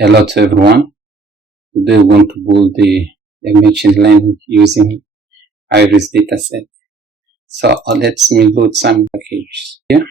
Hello to everyone. Today we're going to build the machine learning using Iris dataset. So let's load some packages here.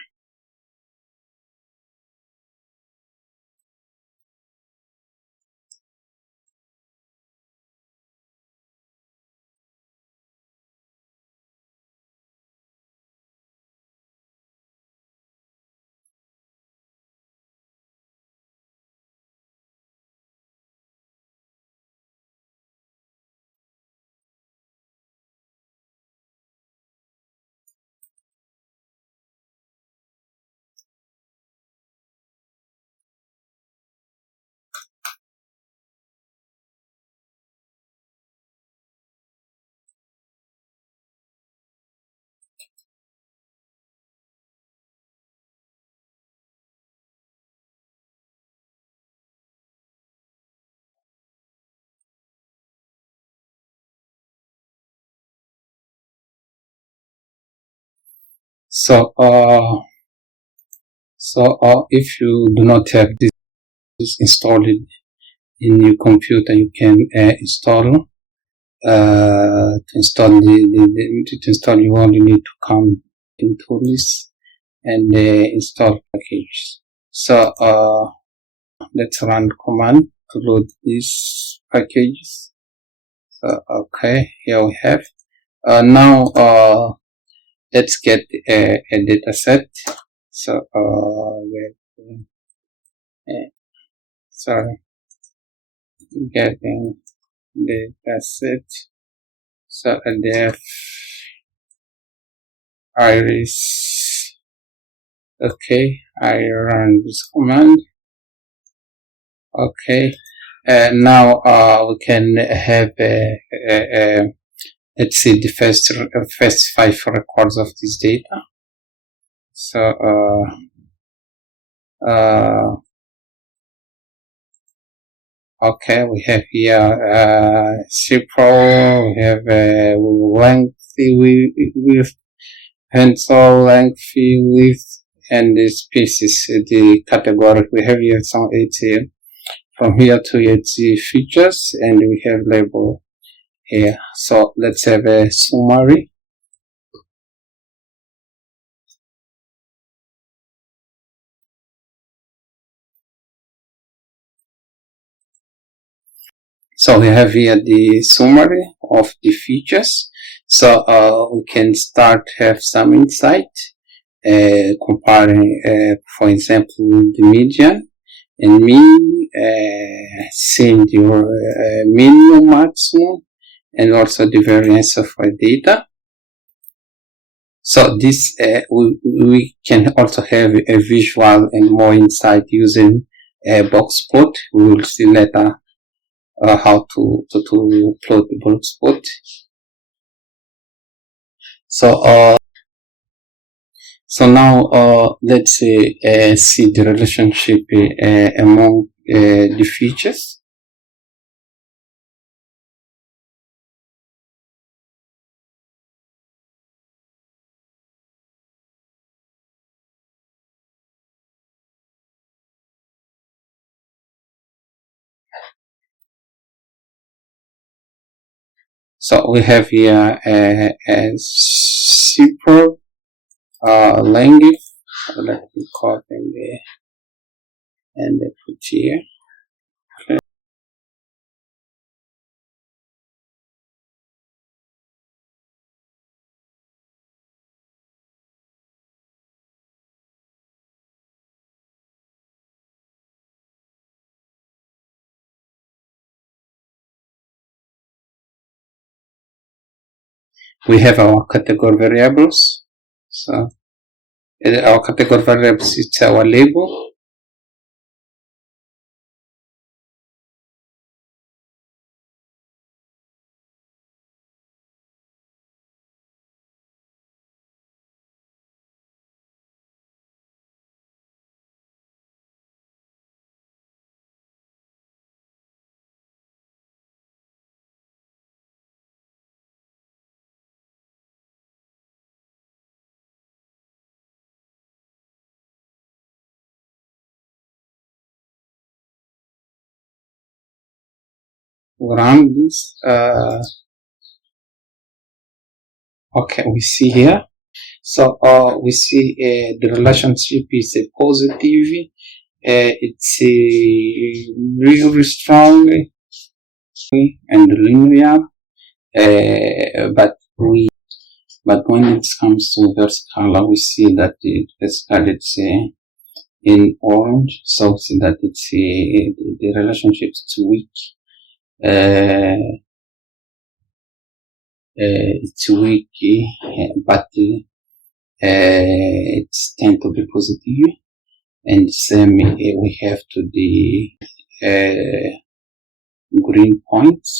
So if you do not have this installed in your computer, you can install. To install you only need to come into this and install package. So let's run command to load these packages. So okay, here we have. Now let's get a data set. So getting data set. So def iris. Okay, I run this command. Okay, now we can have let's see the first 5 records of this data. So okay, we have here simple, we have length, width, pencil, length, width, and the species, the category. We have here some 8 from here to 8 features, and we have label here. So let's have a summary. So we have here the summary of the features. So we can start have some insight, comparing, for example, the median and mean, seeing your minimum, maximum, and also the variance of data. So this we can also have a visual and more insight using a box plot. We will see later how to plot the box plot. So now let's see the relationship among the features. So we have here a super length. Let me call them there and put here. Okay. We have our category variables. So our category variables is our label. run this. Okay, we see here. So we see the relationship is positive. It's really strong and linear. But when it comes to vertical, we see that vertical it's in orange. So we see that it's the relationship is weak. It's weak, but it's tend to be positive. And same we have to the green points.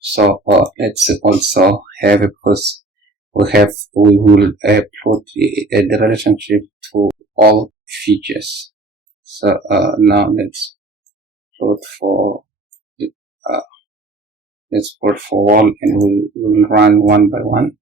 So let's also have, because we will plot the relationship to all features. So now let's plot for let's plot for all, and we will run one by one.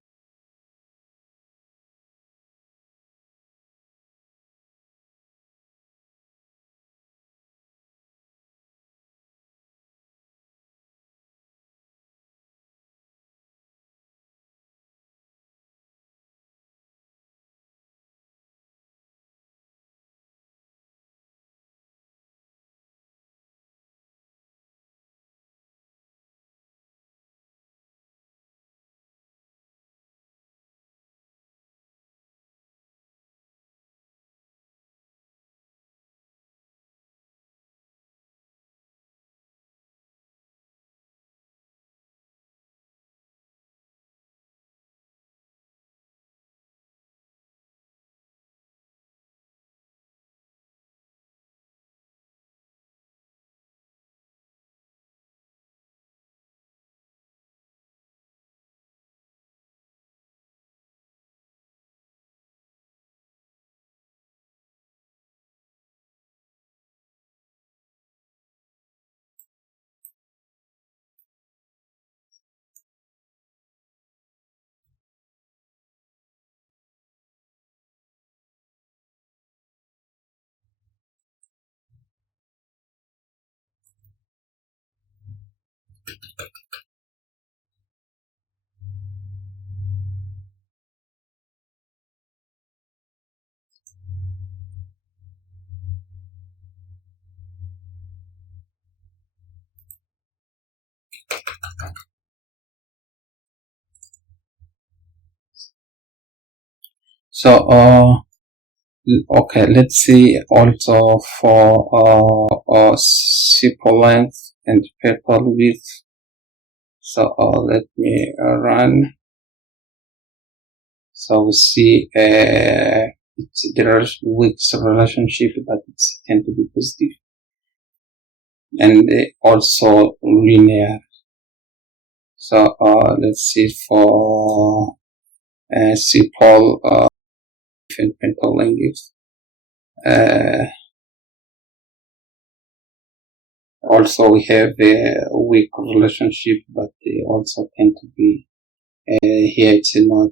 So okay, let's see also for simple length and paper width. So let me run. So we see there is weak relationship, but it's tend to be positive, and also linear. So let's see for simple and paper length. Also we have a weak relationship, but they also tend to be here it's not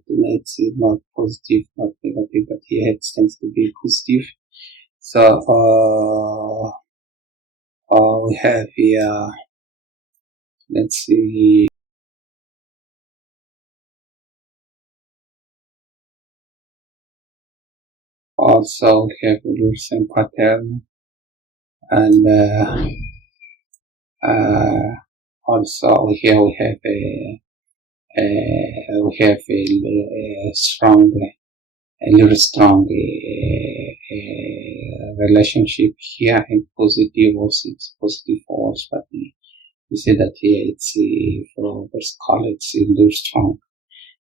positive, not negative, but here it tends to be positive. So we have here, let's see, also we have a same pattern, and also here we have a strong, a little strong relationship here, and positive also, it's positive for us, but we say that here it's for vertical it's a little strong.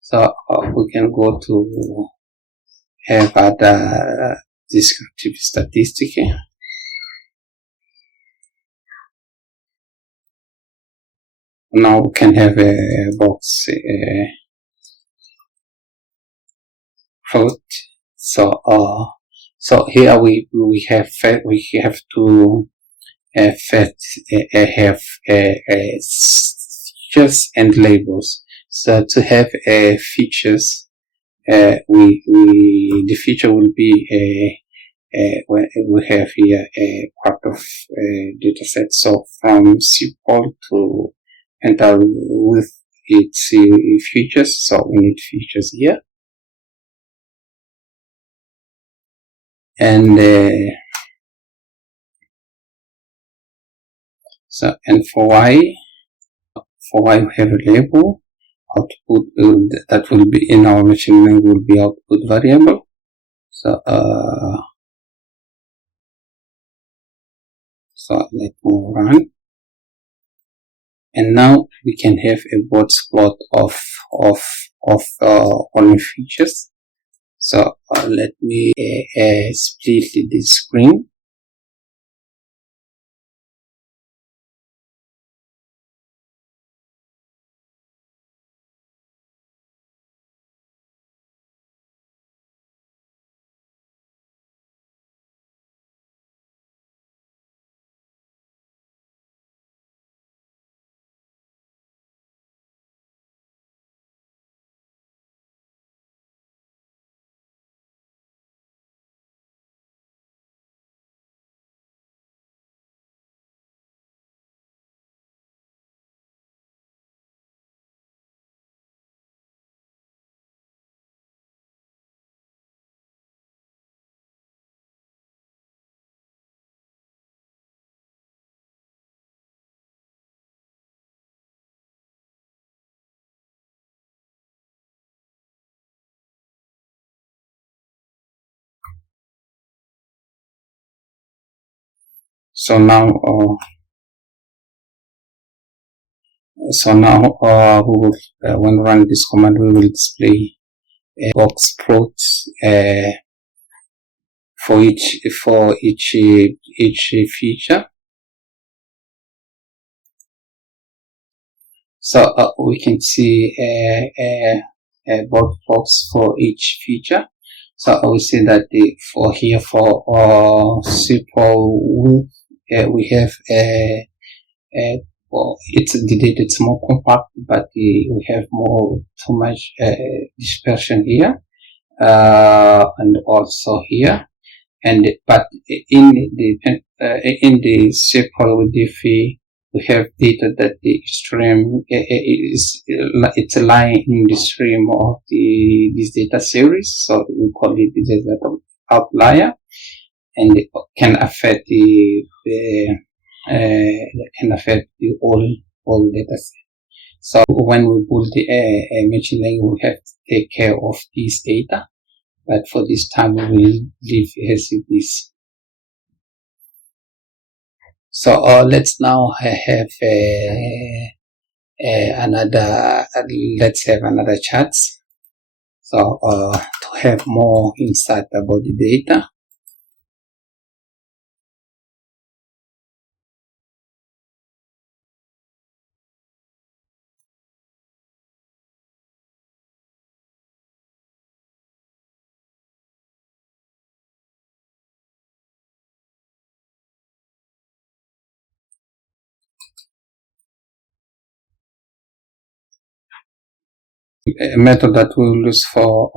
So we can go to have other descriptive statistic. Now we can have a box float. So here we have to have features and labels. So to have features, the feature will be we have here a part of dataset. So from SQL to enter with its features. So we need features here, and and for y we have a label. Output that will be in our machine learning will be output variable. So let me run, and now we can have a box plot of all features. So let me split this screen. So now we will, when we run this command, we will display a box plot for each feature. So we can see a box plots for each feature. So we see that for SQL we have well, the data it's more compact, but we have too much dispersion here, and also here, but in the SQL with diffie, we have data that the stream it's lying in the stream of this data series, so we call it the data outlier, and it can affect the all data set. So when we build the machine learning, we have to take care of this data, but for this time we will leave as it is. So let's now have let's have another chart. So to have more insight about the data. A method that we will use for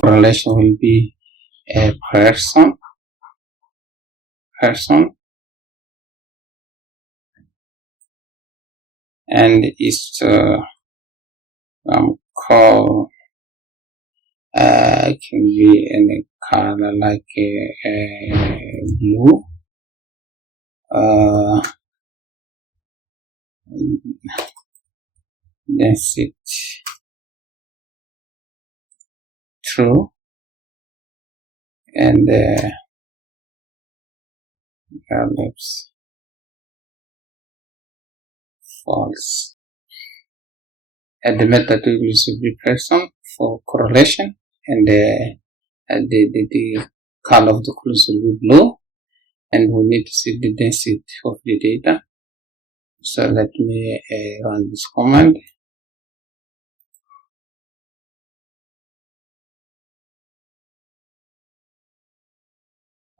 correlation will be a person, and it's called can be any color like blue, that's it. True, and values false. And the method we use will be person for correlation, and the color of the clues will be blue, and we need to see the density of the data. So let me run this command.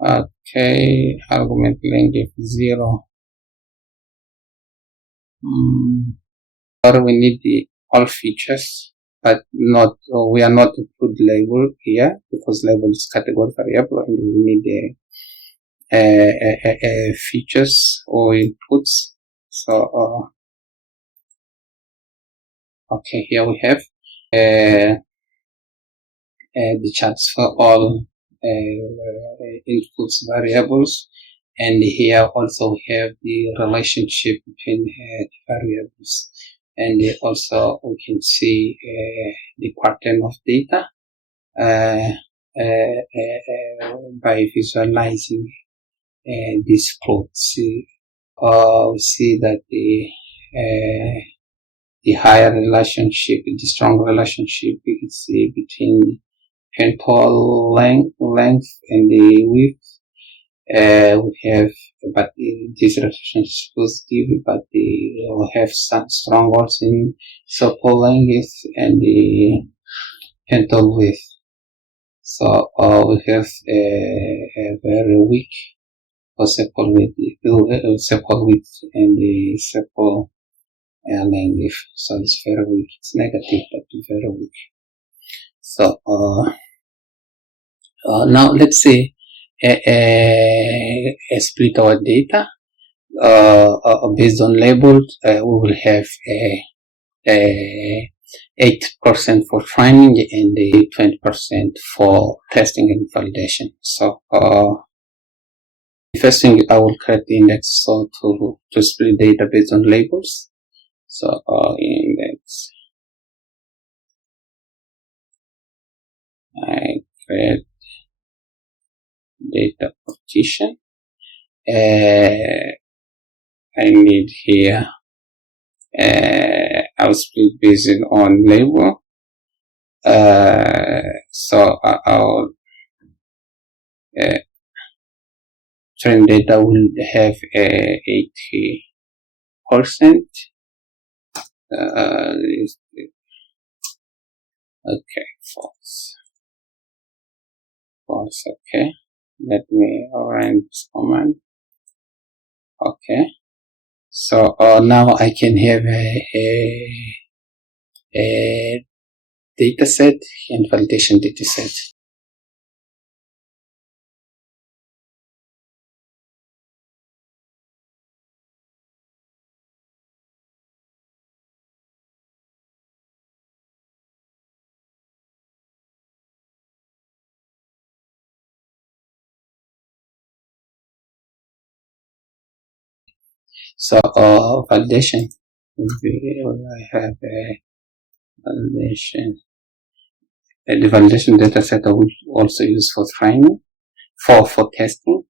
Okay, argument length 0. Or we need all features, but we are not include label here because label is categorical variable, and we need features or inputs. So okay, here we have the charts for all inputs variables, and here also we have the relationship between the variables, and also we can see the pattern of data by visualizing these plots. We see that the higher relationship, the strong relationship is between control length and the width. We have, but this relationship is positive, but we have some strong ones in support length and the control width. So we have a very weak support width and the support length. So it's very weak. It's negative, but very weak. So now let's say split our data based on labels. We will have 8% for training and 20% for testing and validation. So the first thing I will create the index so to split data based on labels. So index, I create data partition. I need here I'll split based on label. So I'll train data will have 80%. Okay, false. Okay, let me run this command. Okay, so now I can have a dataset and validation dataset. So validation will be I have a validation. The validation dataset I will also use for training, for testing.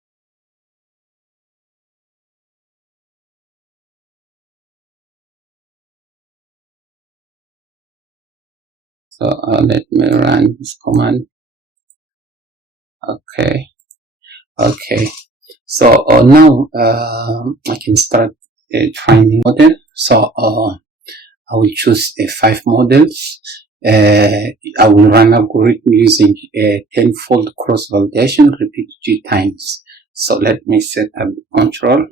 So let me run this command. Okay. So now I can start training model. So I will choose 5 models. I will run algorithm using a 10-fold cross validation, repeat G times. So let me set up the control.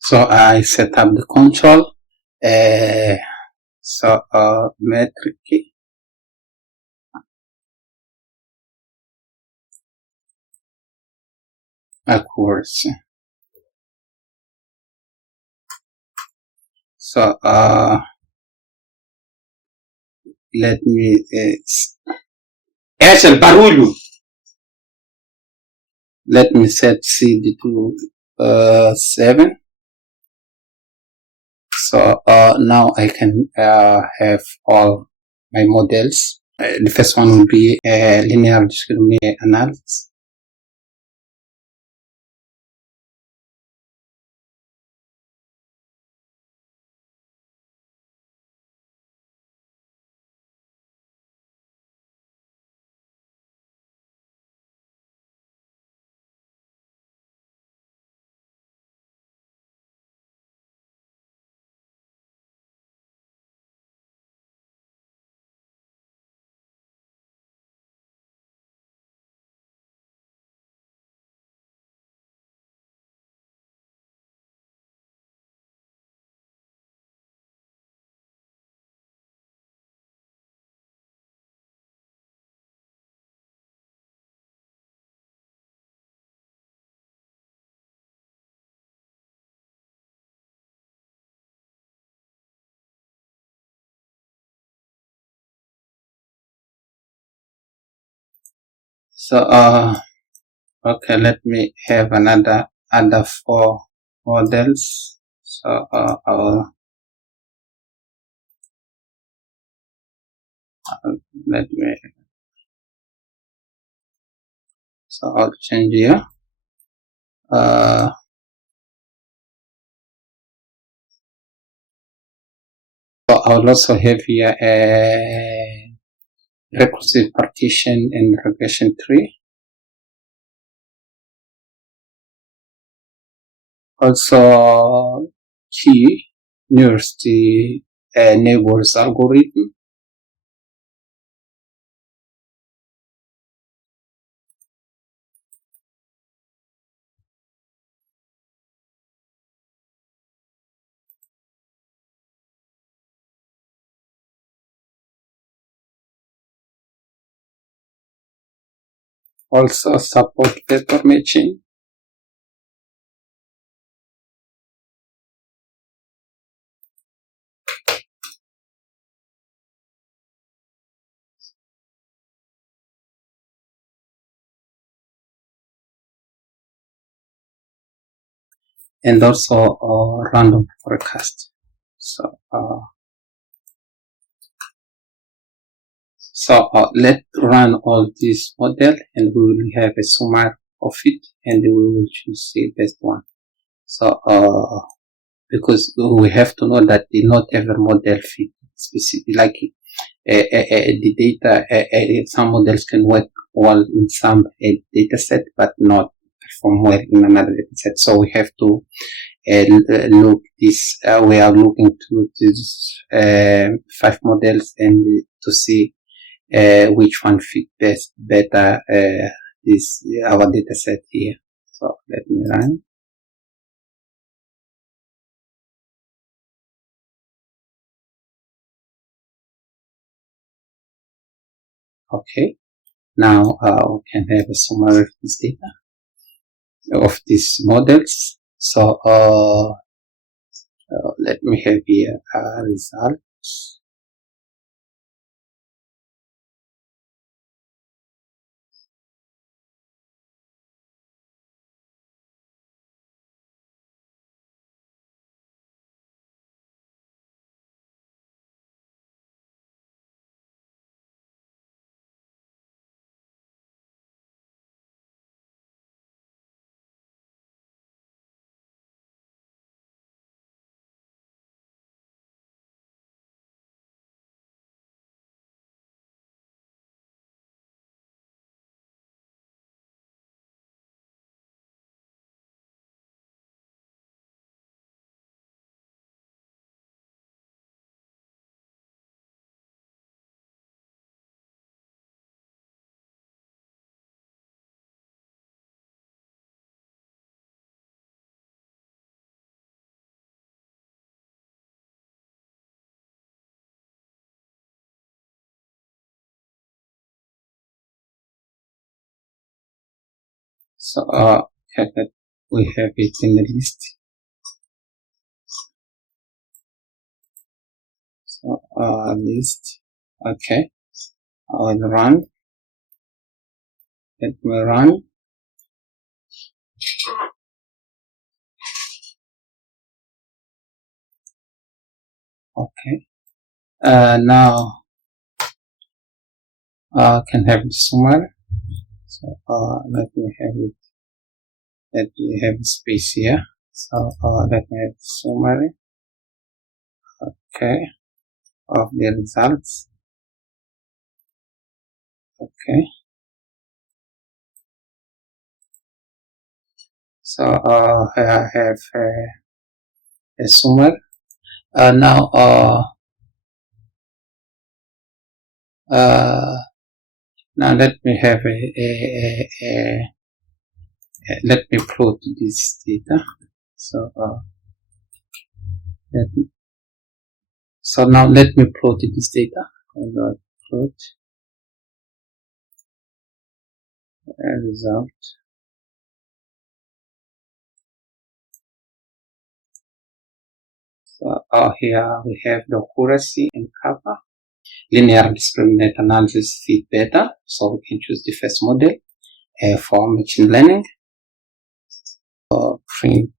So I set up the control. So metric key. Accuracy. So let me let me set CD to 7. So now I can have all my models. The first one will be linear discriminant analysis. So okay, let me have other 4 models. So let me, so I'll change here. So I'll also have here a recursive partition and regression tree. Also key nearest neighbors algorithm. Also support vector matching. And also random forecast. So let's run all this model and we will have a summary of it and we will choose the best one. So because we have to know that not every model fit specific, like the data, some models can work well in some data set but not perform well in another data set. So we have to look this, we are looking to these 5 models and to see which one fit better this our data set here. So let me run. Okay, now we can have a summary of this data of these models. So let me have here a result. So we have it in the list. So list. Okay, I'll run. Let me run. Okay. Now can have the summary. So let me have it. Let me have space here. So let me have summary. Okay, of the results. Okay. So I have a summary. Now now let me have let me plot this data. So so now let me plot this data. Plot result. So here we have the accuracy and KAPPA. Linear discriminant analysis fit better, so we can choose the first model. for machine learning. Print.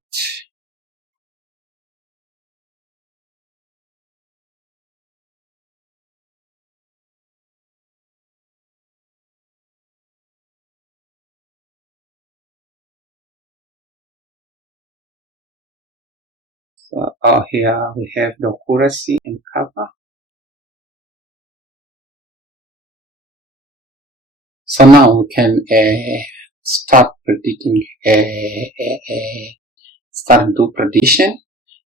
So here we have the accuracy and KAPPA. So now we can start predicting, start do prediction.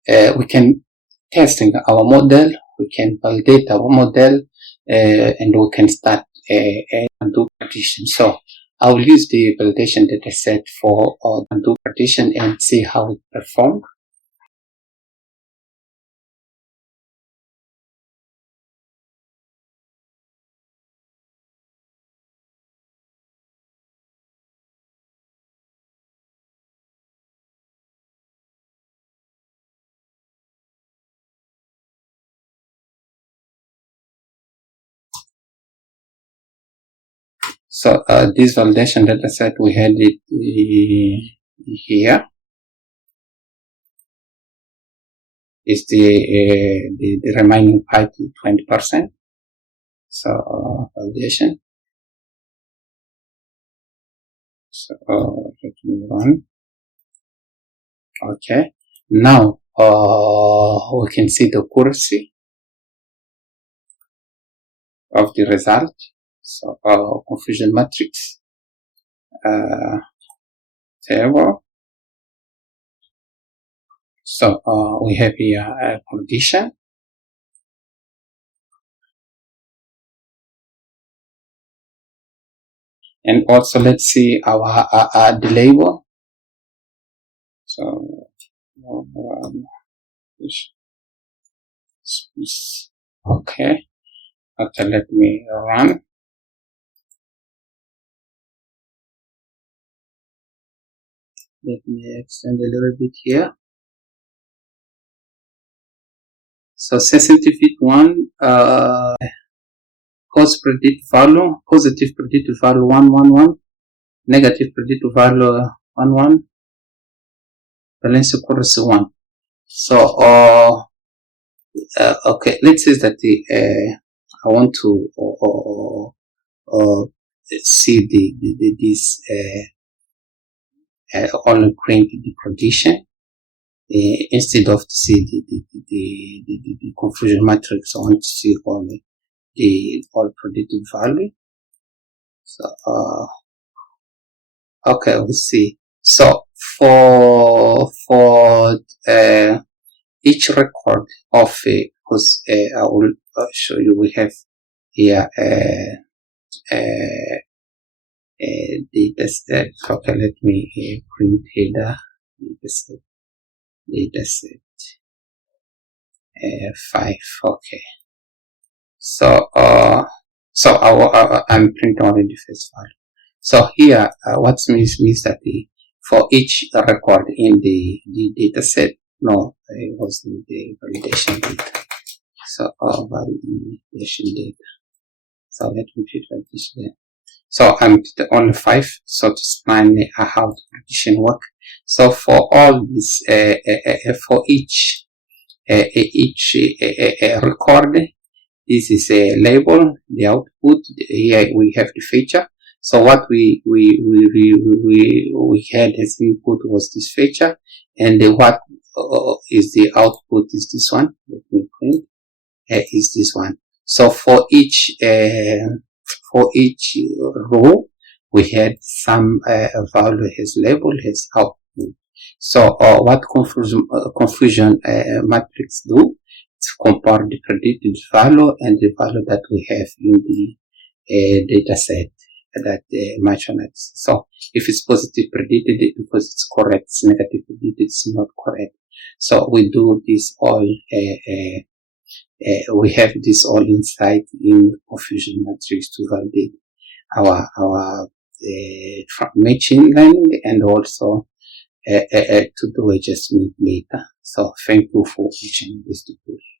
We can testing our model, we can validate our model, and we can start do prediction. So I will use the validation dataset for do prediction and see how it performs. So this validation dataset, we had it here. Is the remaining part 20%. So validation. So let me run. Okay. Now we can see the accuracy of the result. So confusion matrix table. So we have here a condition. And also let's see our the label. So okay. Okay, let me run. Let me extend a little bit here. So sensitivity 1, cause predict value, positive predicted value 111, negative predicted value 11, balance accuracy 1. So okay, let's say that I want to see this only print the prediction instead of to see the confusion matrix. I want to see only the all predicted value. So okay, we see. So for each record of because I will show you, we have here dataset. Okay, let me print header dataset 5. Okay. So I'm printing only the first value. So here what means that for each record in the dataset, no, it was the validation data. So validation data. So let me put validation data. So I'm only 5. So to explain how the prediction work. So for all this, for each record, this is a label, the output. Here we have the feature. So what we had as input was this feature, and what is the output is this one. Let me print. Is this one. So for each row, we had some value has label, has output. So what confusion matrix do? To compare the predicted value and the value that we have in the data set that match on it. So if it's positive predicted, because it's correct, it's negative predicted, it's not correct. So we do this all, we have this all inside in confusion matrix to validate our machine learning and also to do adjustment later. So thank you for watching this tutorial.